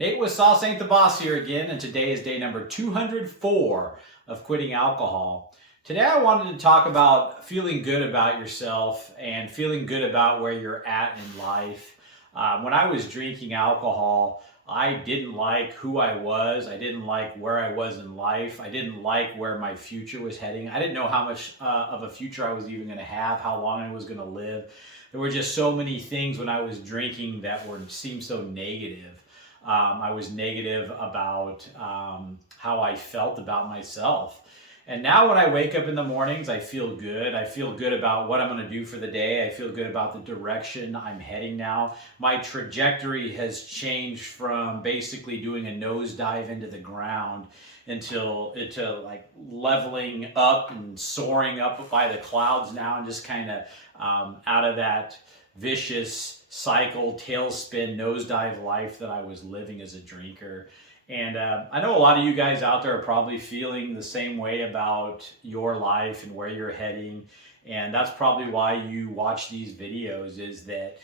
Nate with Sauce Ain't the Boss here again, and today is day number 204 of quitting alcohol. Today I wanted to talk about feeling good about yourself and feeling good about where you're at in life. When I was drinking alcohol, I didn't like who I was. I didn't like where I was in life. I didn't like where my future was heading. I didn't know how much of a future I was even going to have, how long I was going to live. There were just so many things when I was drinking that seemed so negative. I was negative about how I felt about myself. And now when I wake up in the mornings, I feel good. I feel good about what I'm going to do for the day. I feel good about the direction I'm heading now. My trajectory has changed from basically doing a nosedive into the ground until into like leveling up and soaring up by the clouds now, and just kind of out of that vicious cycle, tailspin, nosedive life that I was living as a drinker. And I know a lot of you guys out there are probably feeling the same way about your life and where you're heading. And that's probably why you watch these videos, is that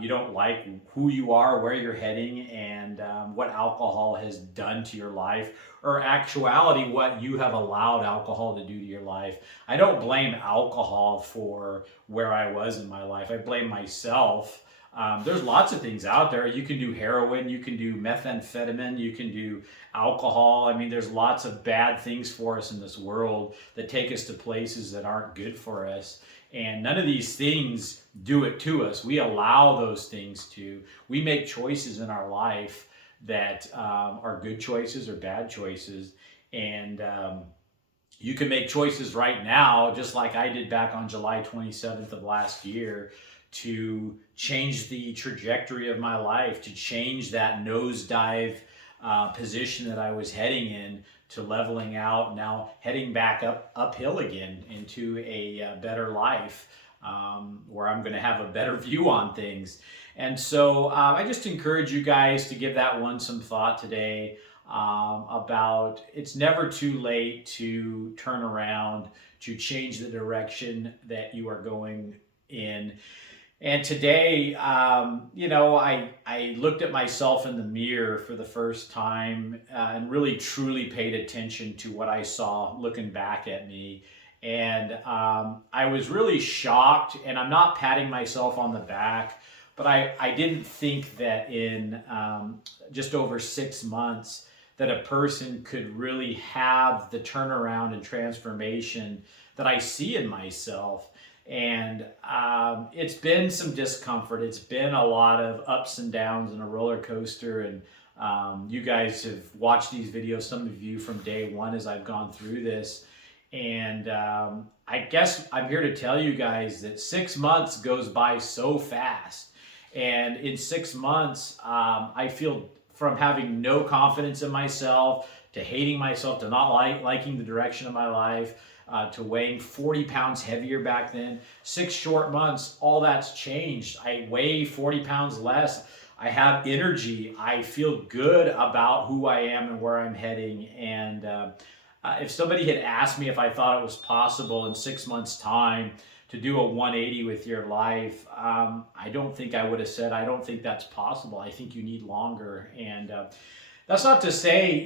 you don't like who you are, where you're heading, and what alcohol has done to your life, or actuality, what you have allowed alcohol to do to your life. I don't blame alcohol for where I was in my life. I blame myself. There's lots of things out there. You can do heroin, you can do methamphetamine, you can do alcohol. I mean, there's lots of bad things for us in this world that take us to places that aren't good for us. And none of these things do it to us. We allow those things to. We make choices in our life that are good choices or bad choices. And you can make choices right now, just like I did back on July 27th of last year, to change the trajectory of my life, to change that nosedive position that I was heading in, to leveling out, now heading back uphill again into a better life, where I'm going to have a better view on things. And so I just encourage you guys to give that one some thought today, about it's never too late to turn around, to change the direction that you are going in. And today, I looked at myself in the mirror for the first time, and really truly paid attention to what I saw looking back at me. And I was really shocked, and I'm not patting myself on the back, but I didn't think that in just over 6 months that a person could really have the turnaround and transformation that I see in myself. And it's been some discomfort. It's been a lot of ups and downs and a roller coaster. And you guys have watched these videos, some of you from day one as I've gone through this. And I guess I'm here to tell you guys that 6 months goes by so fast. And in 6 months, I feel, from having no confidence in myself, to hating myself, to not liking the direction of my life, to weighing 40 pounds heavier back then. 6 short months, all that's changed. I weigh 40 pounds less. I have energy. I feel good about who I am and where I'm heading. And if somebody had asked me if I thought it was possible in 6 months' time to do a 180 with your life, I don't think I would have said, I don't think that's possible. I think you need longer. And that's not to say,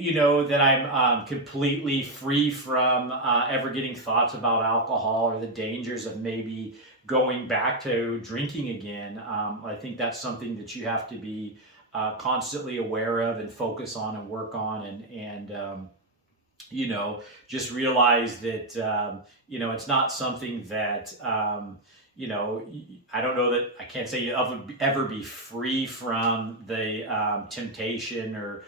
that I'm completely free from ever getting thoughts about alcohol or the dangers of maybe going back to drinking again. I think that's something that you have to be constantly aware of and focus on and work on, just realize that, it's not something that, I don't know that I can't say you ever be free from the temptation, or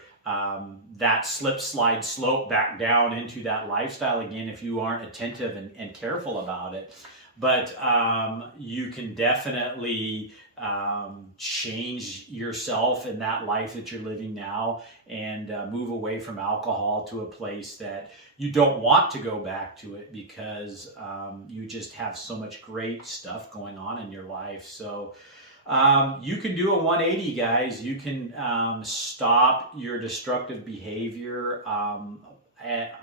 that slip, slide, slope back down into that lifestyle again if you aren't attentive and careful about it. But you can definitely change yourself in that life that you're living now, and move away from alcohol to a place that you don't want to go back to it, because you just have so much great stuff going on in your life. So you can do a 180, guys. You can stop your destructive behavior.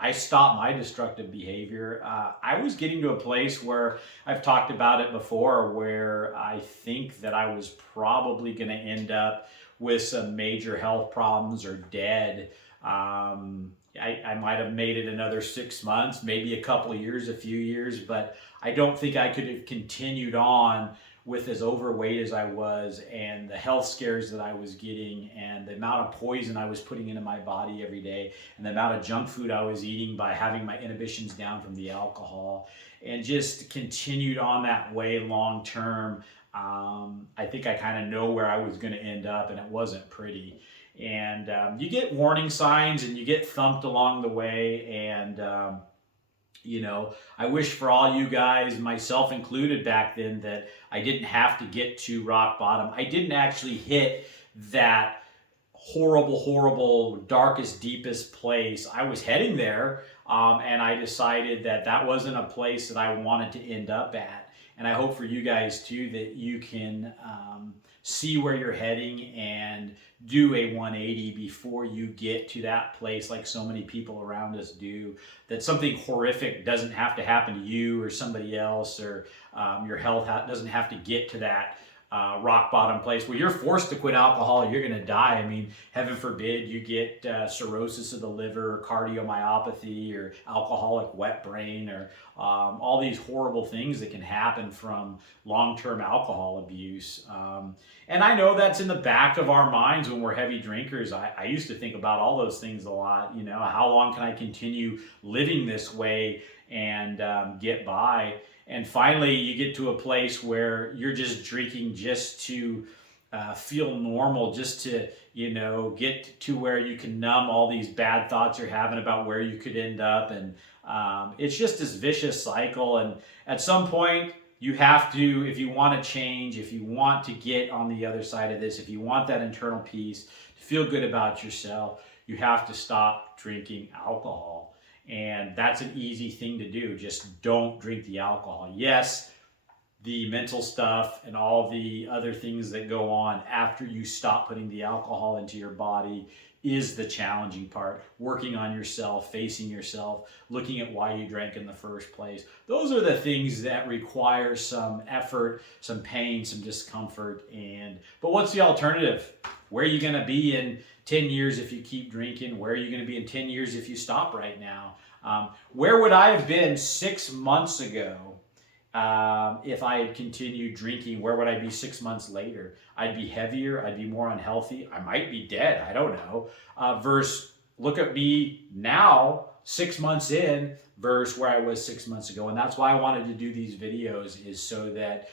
I stopped my destructive behavior. I was getting to a place where I've talked about it before, where I think that I was probably going to end up with some major health problems or dead. I might have made it another 6 months, maybe a couple of years, a few years, but I don't think I could have continued on with as overweight as I was, and the health scares that I was getting, and the amount of poison I was putting into my body every day, and the amount of junk food I was eating by having my inhibitions down from the alcohol, and just continued on that way long term. I think I kind of know where I was going to end up, and it wasn't pretty. And you get warning signs and you get thumped along the way. And, I wish for all you guys, myself included back then, that I didn't have to get to rock bottom. I didn't actually hit that horrible, darkest, deepest place. I was heading there, and I decided that that wasn't a place that I wanted to end up at. And I hope for you guys too that you can see where you're heading and do a 180 before you get to that place, like so many people around us do. That something horrific doesn't have to happen to you or somebody else, or your health doesn't have to get to that rock bottom place where you're forced to quit alcohol, you're going to die. I mean, heaven forbid you get cirrhosis of the liver, cardiomyopathy, or alcoholic wet brain, or all these horrible things that can happen from long-term alcohol abuse. And I know that's in the back of our minds when we're heavy drinkers. I used to think about all those things a lot. How long can I continue living this way and get by? And finally, you get to a place where you're just drinking just to feel normal, just to, get to where you can numb all these bad thoughts you're having about where you could end up. And it's just this vicious cycle. And at some point, you have to, if you want to change, if you want to get on the other side of this, if you want that internal peace, to feel good about yourself, you have to stop drinking alcohol. And that's an easy thing to do. Just don't drink the alcohol. Yes, the mental stuff and all the other things that go on after you stop putting the alcohol into your body is the challenging part. Working on yourself, facing yourself, looking at why you drank in the first place. Those are the things that require some effort, some pain, some discomfort. But what's the alternative? Where are you going to be in 10 years if you keep drinking? Where are you going to be in 10 years if you stop right now? Where would I have been 6 months ago if I had continued drinking? Where would I be 6 months later? I'd be heavier. I'd be more unhealthy. I might be dead. I don't know. Versus look at me now, 6 months in, versus where I was 6 months ago. And that's why I wanted to do these videos, is so that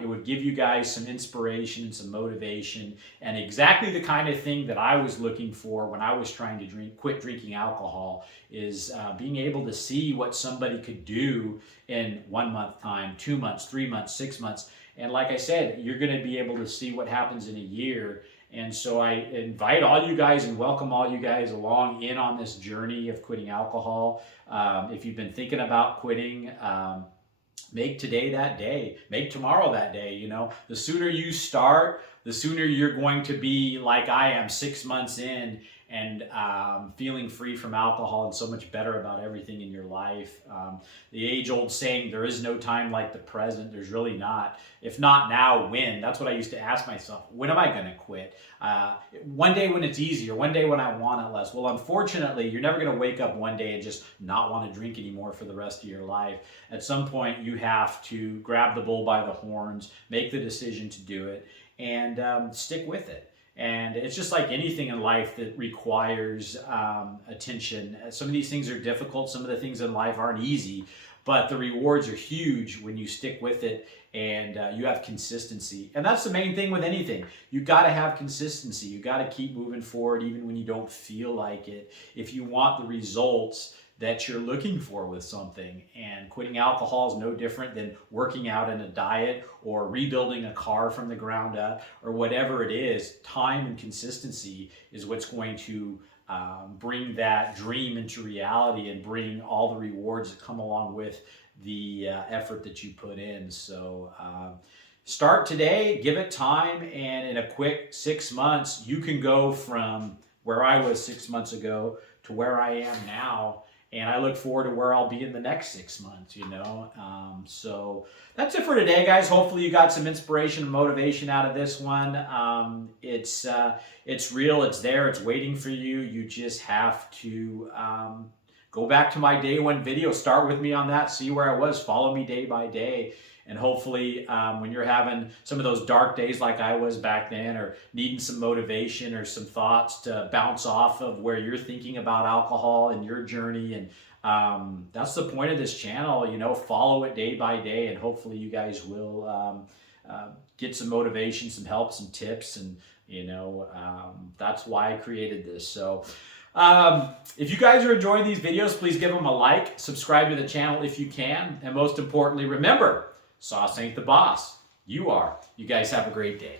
it would give you guys some inspiration and some motivation, and exactly the kind of thing that I was looking for when I was trying to quit drinking alcohol, is being able to see what somebody could do in 1 month time, 2 months, 3 months, 6 months. And like I said, you're going to be able to see what happens in a year. And so I invite all you guys and welcome all you guys along in on this journey of quitting alcohol. If you've been thinking about quitting, make today that day. Make tomorrow that day. The sooner you start, the sooner you're going to be like I am 6 months in, and feeling free from alcohol and so much better about everything in your life. The age-old saying, there is no time like the present. There's really not. If not now, when? That's what I used to ask myself. When am I going to quit? One day when it's easier, one day when I want it less. Well, unfortunately, you're never going to wake up one day and just not want to drink anymore for the rest of your life. At some point, you have to grab the bull by the horns, make the decision to do it, and stick with it. And it's just like anything in life that requires attention. Some of these things are difficult. Some of the things in life aren't easy, but the rewards are huge when you stick with it and you have consistency. And that's the main thing with anything. You got to have consistency. You got to keep moving forward even when you don't feel like it, if you want the results that you're looking for with something. And quitting alcohol is no different than working out in a diet or rebuilding a car from the ground up, or whatever it is. Time and consistency is what's going to bring that dream into reality and bring all the rewards that come along with the effort that you put in. So start today, give it time, and in a quick 6 months, you can go from where I was 6 months ago to where I am now. And I look forward to where I'll be in the next 6 months, you know. So that's it for today, guys. Hopefully you got some inspiration and motivation out of this one. It's real, it's there, it's waiting for you. You just have to go back to my day one video, start with me on that, see where I was, follow me day by day. And hopefully when you're having some of those dark days like I was back then, or needing some motivation or some thoughts to bounce off of where you're thinking about alcohol and your journey, and that's the point of this channel, you know, follow it day by day, and hopefully you guys will get some motivation, some help, some tips, and you know, that's why I created this. So if you guys are enjoying these videos, please give them a like, subscribe to the channel if you can, and most importantly, remember, sauce ain't the boss. You are. You guys have a great day.